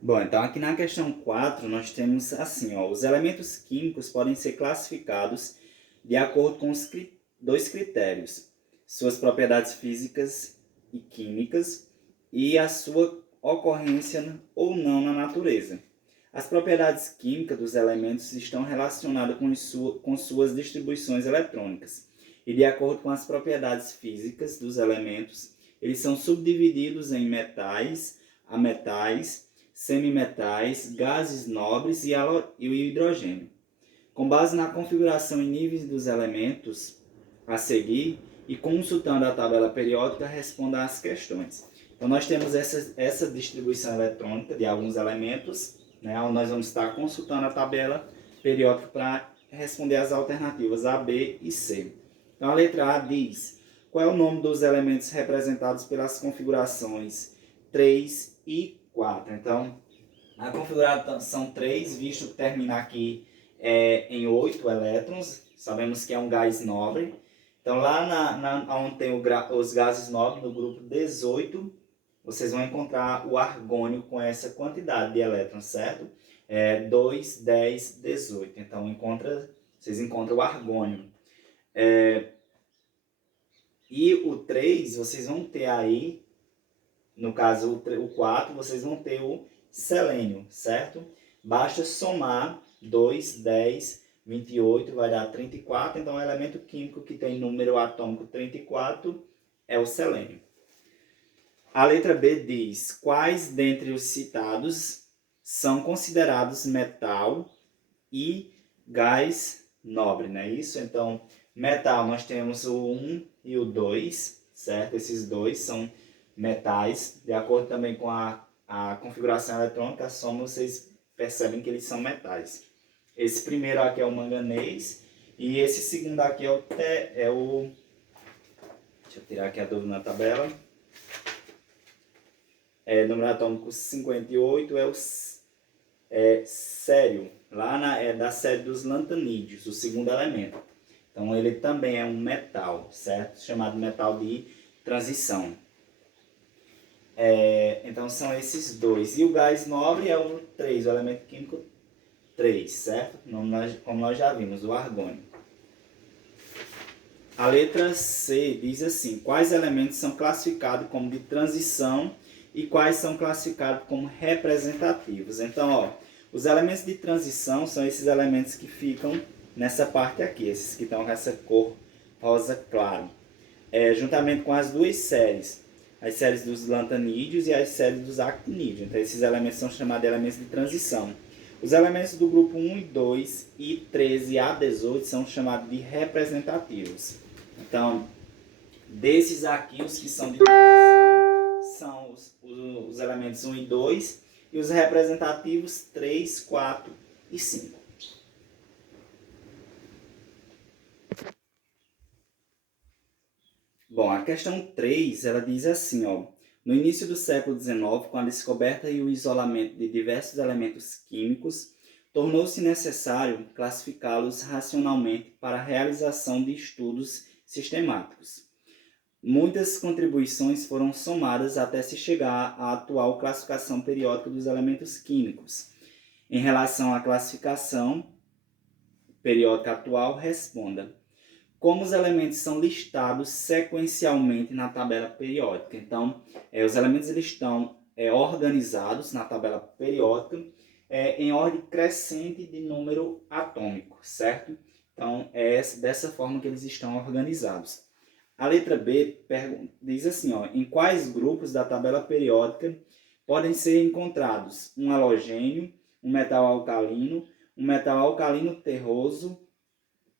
Bom, então aqui na questão 4 nós temos assim, ó, os elementos químicos podem ser classificados de acordo com dois critérios: suas propriedades físicas e químicas e a sua ocorrência ou não na natureza. As propriedades químicas dos elementos estão relacionadas com suas distribuições eletrônicas. E de acordo com as propriedades físicas dos elementos, eles são subdivididos em metais, ametais, semimetais, gases nobres e o hidrogênio. Com base na configuração e níveis dos elementos a seguir e consultando a tabela periódica, responda às questões. Então, nós temos essa distribuição eletrônica de alguns elementos, né, onde nós vamos estar consultando a tabela periódica para responder as alternativas A, B e C. Então, a letra A diz: qual é o nome dos elementos representados pelas configurações 3 e 4? Então, a configuração 3, visto que termina aqui em 8 elétrons, sabemos que é um gás nobre. Então, lá onde tem os gases nobres, no grupo 18, vocês vão encontrar o argônio com essa quantidade de elétrons, certo? 2, 10, 18. Então, vocês encontram o argônio. E o 3, vocês vão ter aí, no caso o 4, vocês vão ter o selênio, certo? Basta somar 2, 10, 28, vai dar 34. Então, o elemento químico que tem número atômico 34 é o selênio. A letra B diz: quais dentre os citados são considerados metal e gás nobre, não é isso? Então, metal, nós temos o 1 e o 2, certo? Esses dois são metais. De acordo também com a configuração eletrônica, a soma, vocês percebem que eles são metais. Esse primeiro aqui é o manganês e esse segundo aqui é o deixa eu tirar aqui a dúvida na tabela. Número atômico 58 é o sério, lá da série dos lantanídeos, o segundo elemento. Então ele também é um metal, certo? Chamado metal de transição. Então são esses dois. E o gás nobre é o 3, o elemento químico 3, certo? Como nós já vimos, o argônio. A letra C diz assim: quais elementos são classificados como de transição e quais são classificados como representativos? Então, ó, os elementos de transição são esses elementos que ficam nessa parte aqui, esses que estão com essa cor rosa claro, juntamente com as duas séries, as séries dos lantanídeos e as séries dos actinídeos. Então, esses elementos são chamados de elementos de transição. Os elementos do grupo 1 e 2 e 13 a 18 são chamados de representativos. Então, desses aqui, os que são de transição são os elementos 1 e 2 e os representativos 3, 4 e 5. Bom, a questão 3, ela diz assim, ó: no início do século XIX, com a descoberta e o isolamento de diversos elementos químicos, tornou-se necessário classificá-los racionalmente para a realização de estudos sistemáticos. Muitas contribuições foram somadas até se chegar à atual classificação periódica dos elementos químicos. Em relação à classificação periódica atual, responda: como os elementos são listados sequencialmente na tabela periódica. Então, os elementos eles estão organizados na tabela periódica em ordem crescente de número atômico, certo? Então, é dessa forma que eles estão organizados. A letra B diz assim, ó: em quais grupos da tabela periódica podem ser encontrados um halogênio, um metal alcalino terroso,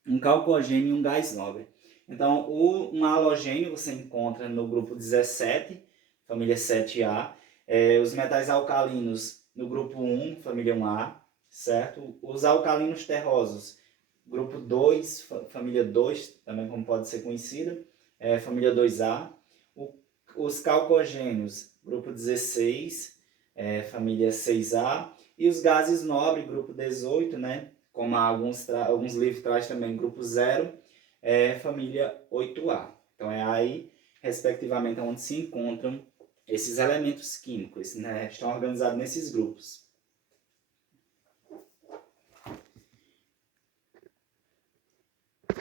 um calcogênio e um gás nobre. Então, um halogênio você encontra no grupo 17, família 7A. Os metais alcalinos no grupo 1, família 1A, certo? Os alcalinos terrosos, grupo 2, família 2, também como pode ser conhecida, família 2A. Os calcogênios, grupo 16, família 6A. E os gases nobres, grupo 18, né? Como alguns livros traz também, grupo 0, família 8A. Então é aí, respectivamente, onde se encontram esses elementos químicos, né, estão organizados nesses grupos.